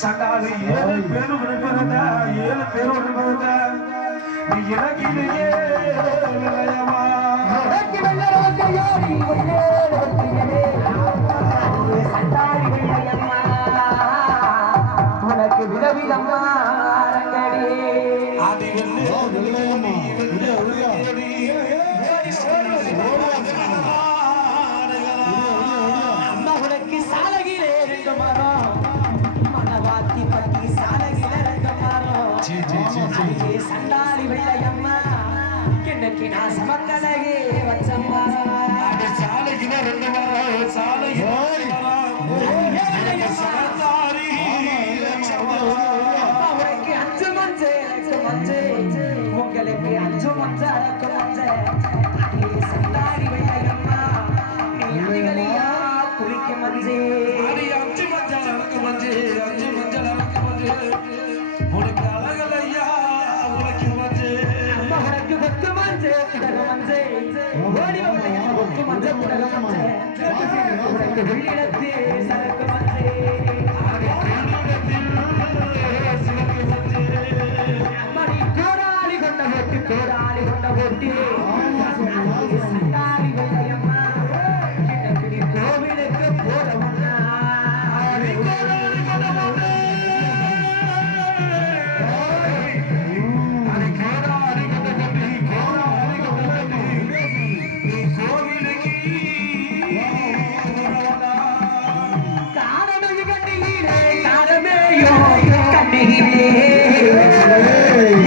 சண்டாலி 7 பேரு விடுபறதா 7 பேரு விடுபறதா நீ இறங்கிலேயே விளையமா உனக்கு விதவிதமா சண்டாளி வெள்ளையம்மா என்னைக்கு நான் சமத்தலகே வச்சம்மா சாலைக்கு 2 வாரம் சாலைக்கு உனக்கு 5 மஞ்சள் உங்களுக்கு 5 மஞ்சள் அடக்கு மஞ்சள் சண்டாளி வெள்ளையம்மா நீ அணிகளியா குளிக்க மஞ்சள் 5 மஞ்சள் அடக்கு மஞ்சள் 5 மஞ்சள் அடக்கு மஞ்சள் உனக்கு அழகலையா உனக்கு மஞ்சள் அம்மா உனக்கு கொத்து மஞ்சள் கிடக மஞ்சள் ஓடி வந்த கொத்து மஞ்சள் கிடக மஞ்சள் உனக்கு வெள்ளிடத்து சரக்கு மஞ்சள் அம்மா நீ கோடாலி கொண்ட போட்டு சண்டாளி வெள்ளையம்மா கிட்ட கோவிலுக்கு போறவன்னா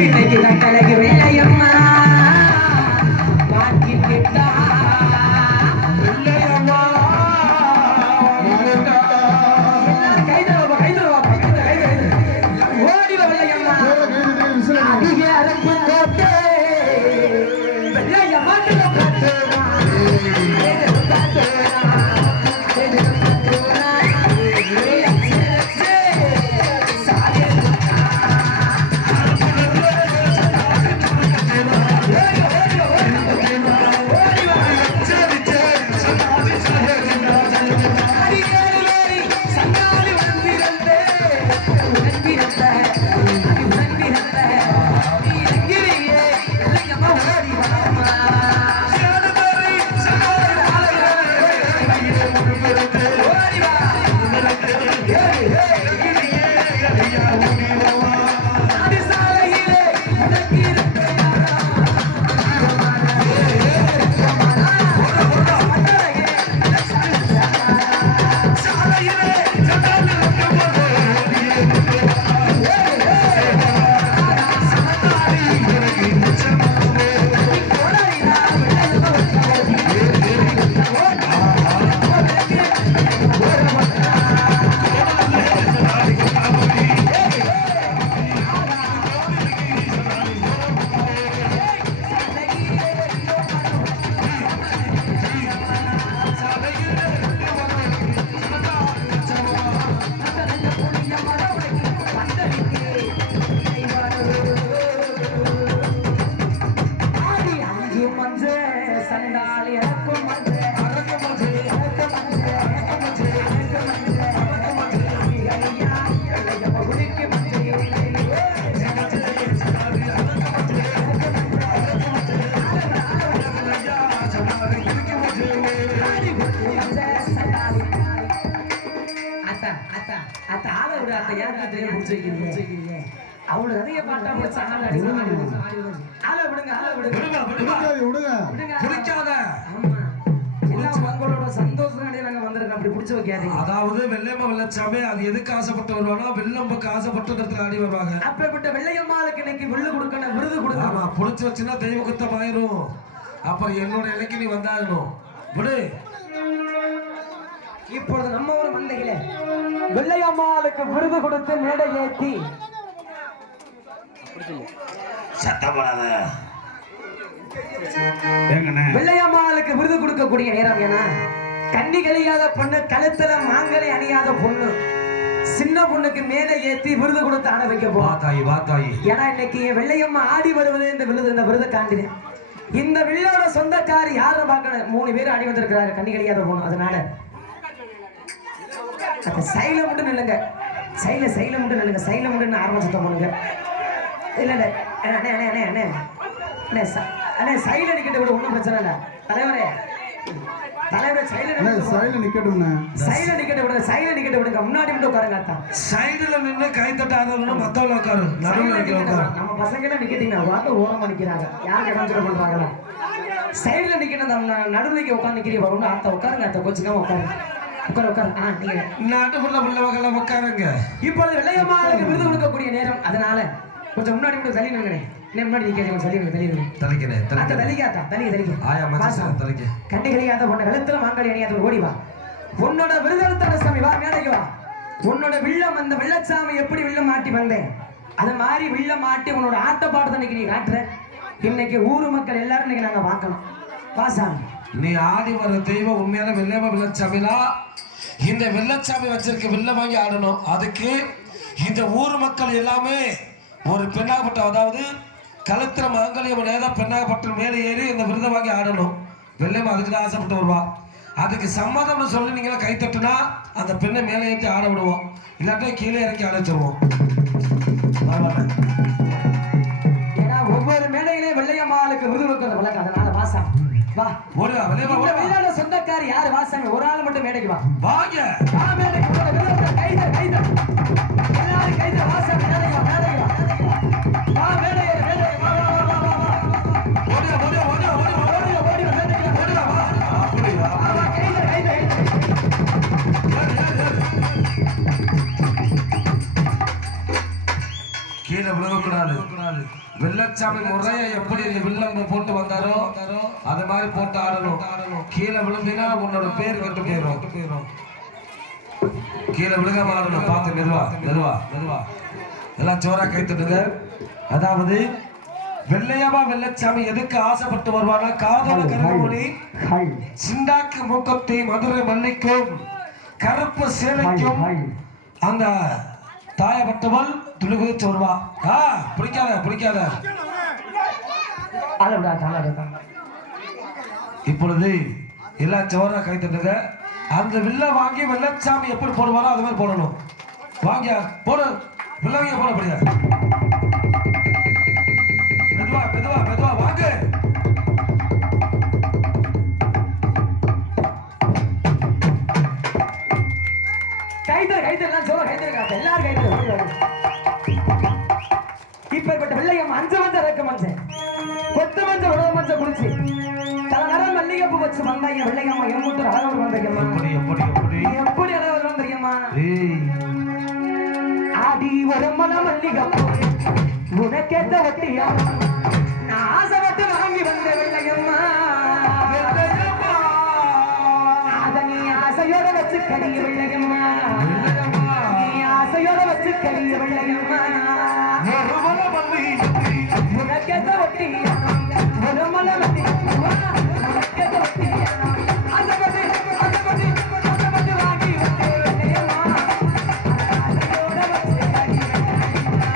இன்னைக்கு கட்டளைக்கு வெள்ளையம்மா வாங்கி கிட்டா வெள்ளையம்மா ஓடி வெள்ளையம்மா அதிக அரப்பு போட்டு வெள்ளையம்மா அவளு நிறைய பாட்டா போச்சு ஆள விடுங்க குடிக்காத உங்களோட சந்தோஷம் நாங்க வந்திருக்கோம் அப்படி புடிச்சு வைக்காதீங்க. அதாவது வெள்ளையம்மா வெள்ளச்சாமி அது எதுக்கு ஆசைப்பட்டு வருவானா வெள்ளம்பக்கு ஆசைப்பட்ட இடத்துல ஆடி வருவாங்க. அப்பேற்பட்ட வெள்ளையம்மாளுக்கு இன்னைக்கு விருது கொடுக்கணும் விருது கொடுக்கணும். ஆமா புடிச்சு வச்சுன்னா தெய்வ குத்தம் ஆயிரும். அப்புறம் என்னோட இலைக்கு நீ வந்தாகணும் விடு. இப்பொழுது நம்ம ஒரு மந்தையில வெள்ளையம்மாளுக்கு விருது கொடுத்து மேடை ஏற்றி சத்தப்படாத. வெள்ளையம்மாளுக்கு விருது கொடுக்கக்கூடிய நேரம். ஏன்னா கண்ணி கழியாத பொண்ணு, கழுத்துல மாங்கலை அணியாத பொண்ணு, சின்ன பொண்ணுக்கு மேடை ஏற்றி விருது கொடுத்து ஆட வைக்க வா தாயி, வா தாயி. ஏன்னா இன்னைக்கு வெள்ளையம்மா ஆடி வருவது இந்த விருது காண்டினேன். இந்த வில்லோட சொந்தக்காரி யாரும் பார்க்கணும். 3 பேர் ஆடி வந்திருக்கிறாரு கண்ணி கழியாத பொண்ணு. அதனால சைல மட்டும் நில்லுங்க, சைல மட்டும் நில்லுங்க, சைல மட்டும் ஆரம்பிச்சுட்ட போனுங்க. இல்ல இல்ல அண்ணே அண்ணே அண்ணே அண்ணே அண்ணே அண்ணே சைல நிக்கிட்ட கூட ஒன்றும் பிரச்சனை இல்லை. தலைவரே சைடுல நிக்கட்ட விடுங்க, முன்னாடி மட்டும் உட்காருங்க. சைடுல நின்று கை தட்ட ஆரம்பிச்சு மத்தவங்க உட்காரு, நடுவுல உட்காரு. நம்ம பசங்க எல்லாம் நிக்கிட்டீங்கன்னா வாங்க ஓரமா நிக்கிறாங்க, யாருக்கு கன்சிடர் பண்றாங்களா? சைடுல நிக்கணும், நடுவுல உட்காந்து நிக்கிறீங்க ஒண்ணு. அத்த உட்காருங்க, அத்த கோச்சுக்காம உட்காரு, உட்காரு. நீங்க நாட்டுக்குள்ள பிள்ளை உட்காருங்க. இப்பொழுது வெள்ளையம்மாளுக்கு விருது கொடுக்கக்கூடிய நேரம். அதனால கொஞ்சம் முன்னாடி மட்டும் தள்ளி நின்னுங்க. முன்னாடி நிக்கிறீங்க, கண்ணி கழியாத பொண்ணு, கழுத்துல மாங்கலி அணியாத ஓடி வா. உன்னோட விருதெடுத்த சாமி வா, மேடைக்கு வா. உன்னோட வில்லம், அந்த வெள்ளச்சாமி எப்படி வில்லம் மாட்டி வந்தேன், அது மாதிரி வில்லம் மாட்டி உன்னோட ஆட்ட பாடத்தை இன்னைக்கு நீ காட்டுற. இன்னைக்கு ஊர் மக்கள் எல்லாரும் இன்னைக்கு நாங்க பார்க்கணும். வா சாமி. நீ ஆடி வர தெய்வம் உண்மையான வெள்ளச்சாமிலா? இந்த வெள்ளச்சாமி வச்சிருக்க வில்ல வாங்கி ஆடணும். அதுக்கு இந்த ஊர் மக்கள் எல்லாமே ஒரு பெண்ணாகப்பட்ட, அதாவது கழுத்திர மாங்கல்யம் நேரா பெண்ணாகப்பட்ட மேலே ஏறி இந்த விருதை வாங்கி ஆடணும். வெள்ளையம்மா அதுக்கு தான் ஆசைப்பட்டு வருவா. அதுக்கு சம்மதம்னு சொல்லி நீங்களா கை தட்டுனா அந்த பெண்ணை மேலே ஏற்றி ஆட விடுவோம், இல்லாட்டா கீழே இறக்கி ஆட வச்சிருவோம். ஏன்னா ஒவ்வொரு மேடையிலே வெள்ளையம்மாளுக்கு விருது கொடுக்கறது வழக்கம். அதனால வாசா வா. வெள்ளையோட சொந்தக்காரி யாரு? வாசாமி ஒரு ஆள் மட்டும் மேடைக்கு வா. வாங்க மேடைக்கு கைத எல்லாரும் கைத. வாசாமி மேடைக்கு வா, மேடைக்கு வா. வா மேடை கீழே விழுகக்கூடாது. வெள்ளச்சாமி முறைய எப்படி இந்த வில்லம் போட்டு வந்தாரோ அது மாதிரி போட்டு ஆடணும். கீழே விழுந்தினா உன்னோட பேர் கெட்டு போயிடும். கீழே விழுகாம ஆடணும். பார்த்து மெதுவா எல்லாம் ஜோரா கைத்துட்டுங்க. அதாவது வெள்ளையம்மா வெள்ளச்சாமி எதுக்கு ஆசைப்பட்டு வருவானா? காதல கருமொழி, சிண்டாக்கு மூக்கத்தை, மதுரை மல்லிக்கும் கருப்பு சேலைக்கும் அந்த தாயப்பட்டவள் துளுகுதிச்சு வருவா. பிடிக்காத இப்பொழுது எல்லாம் ஜோரா கை தட்டுங்க. அந்த வில்ல வாங்கி வெள்ளச்சாமி எப்படி போடுவாரோ அது மாதிரி போடணும். வாங்க போடு, வில்லவைய போட முடியாது. மெதுவா வாங்க. கைதெல்லாம் சொல்ல கைதெல்லாம் எல்லாரும் கைதெல்லாம். இப்பேற்பட்ட வெள்ளையம்மா அஞ்சு மஞ்சள் இறக்க மஞ்சள், கொத்து மஞ்சள், உடவு மஞ்சள் குளிச்சு தலை நேரம் மல்லிகைப்பூ வச்சு வந்தாங்க. வெள்ளையம்மா எம்மூட்டு அழகு வந்தீங்கம்மா, எப்படி அழகு வந்தீங்கம்மா? ஆடி ஒரு மன மல்லிகைப்பூ உனக்கேத்த ஒட்டியா நான் ஆசைப்பட்டு வாங்கி வந்த வெள்ளையம்மா. அத நீ ஆசையோட வச்சு கடிய வெள்ளையம்மா, நீ ஆசையோட வச்சு கடிய வெள்ளையம்மா. உனக்கேத்த ஒட்டியா ஒரு மன மல்லிகைப்பூ உனக்கேத்த ஒட்டியா ஆசைப்பட்டு வாங்கி வந்த வெள்ளையம்மா. ஆசையோட வச்சு கடிய வெள்ளையம்மா.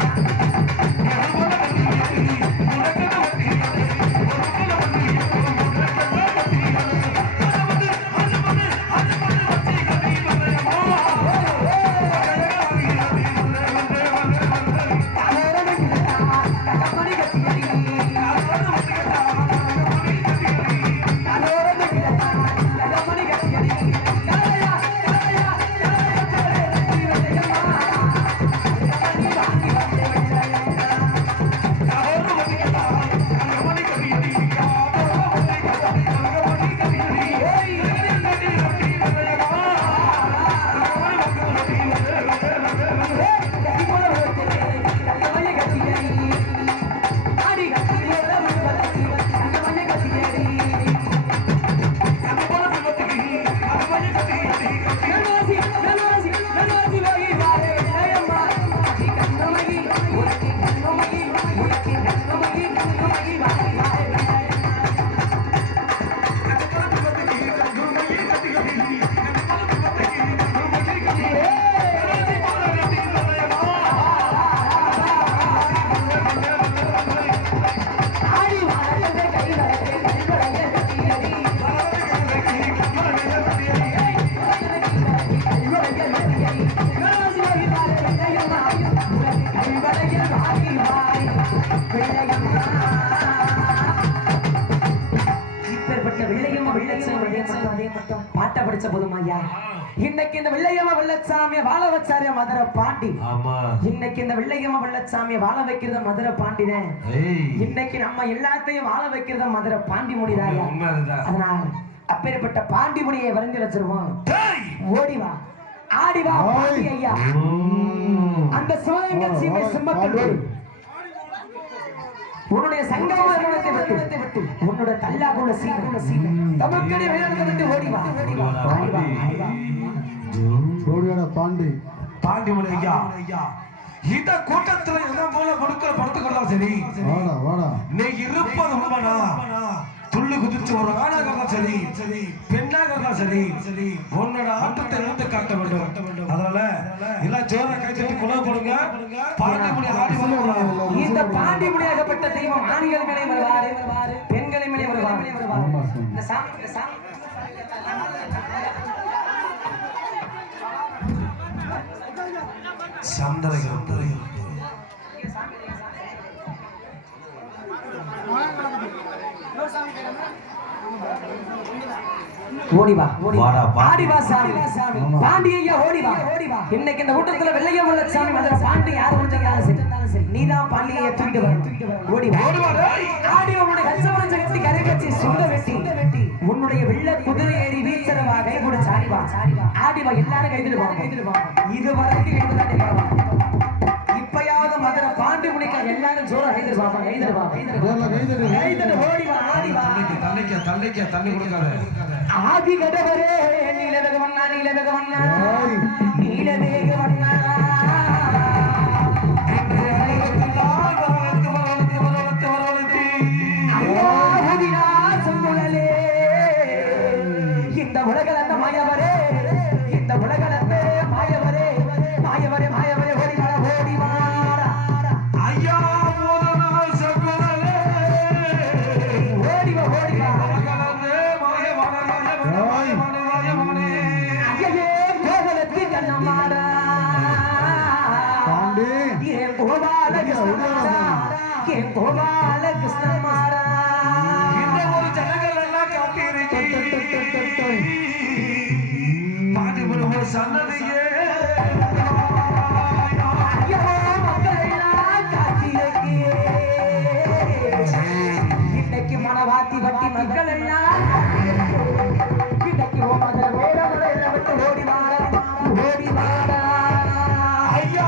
அதே மட்டும் பாட்ட படிச்ச போதுமா ஐயா இன்னைக்கு இந்த வெள்ளையம்மா வெள்ளச்சாமியை வாழ வச்சாரு மதுரை பாண்டி இன்னைக்கு இந்த வெள்ளையம்மா வெள்ளச்சாமியை வாழ வைக்கிறத மதுரை பாண்டிதான் இன்னைக்கு நம்ம எல்லாத்தையும் வாழ வைக்கிறத மதுரை பாண்டி முடிதாயா அதனால அப்பேற்பட்ட பாண்டி முடியை வரைஞ்சு வச்சிருவோம் ஓடிவா ஆடிவா பாண்டி ஐயா அந்த சிவகங்கை சீமை சிம்மக்கல் உன்னுடைய சங்கமத்தை விட்டு உன்னுடைய தல்லாகுள்ள சீமை தமக்கடி வேணத்தை விட்டு ஓடிவா ஓடிவாடா பாண்டி பாண்டி மலை ஐயா இந்த கூட்டத்துல எல்லாம் போல பொருட்கள் படுத்துக்கொள்ளலாம் சரி வாடா வாடா நீ இருப்பது உண்மைனா துள்ளு குதிச்சு ஒரு ஆணாக இருந்தா சரி பெண்ணாக இருந்தா சரி உன்னோட ஆட்டத்தை நிறுத்து காட்ட வேண்டும் அதனால எல்லாம் ஜோரா கை தட்டி குலவு கொடுங்க பாண்டி மலை ஆடி வந்து இந்த பாண்டி மலையாகப்பட்ட தெய்வம் ஆண்கள் மேலே வருவாரு பெண்களை மேலே வருவாரு இந்த சாமி சந்தனகிரம் ஓடிவா ஆடிவா சாமி பாண்டி ஐயா ஓடிவா இன்னைக்கு இந்த கூட்டத்துல வெள்ளையம் உள்ள சாமி மதுரை பாண்டி யார் முடிஞ்சாலும் சரி நீதான் பாண்டியை தூக்கிட்டு வர ஓடிவா ஆடிவா உன்னுடைய கச்சவரஞ்ச கட்டி கரை வச்சு சுண்ட வெட்டி உன்னுடைய வெள்ள குதிரை ஏறி வீச்சரவா கை கூட சாடிவா ஆடிவா எல்லாரும் கைதிடுவாங்க இது வரைக்கும் கைதுதான் இப்பயாவது மதுரை பாண்டி முடிக்க எல்லாரும் ஜோர கைதிடுவாங்க ஓடிவா ஆடிவா தண்ணி கொடுக்காத ஆதி கடவரே நீலவேகவண்ணா நீலவேகவண்ணா இந்த உலகில் அந்த மாயவரே இந்த உலகில் அந்த மாயவரே ஓடிவாரா ஐயா கோபால கிருஷ்ணமாரா இந்த ஒரு ஜனங்கள் எல்லாம் பாண்டிபுரம் ஒரு சன்னதியே மக்கள் எல்லாம் காத்திருக்கியே இன்னைக்கு மனவாத்தி வட்டி மக்கள் எல்லாம் இன்னைக்கு மதுரை வேற விட்டு ஓடிவாரா ஐயா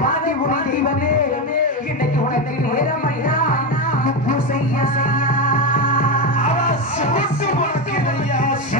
பாதி உனக்கு நேரம்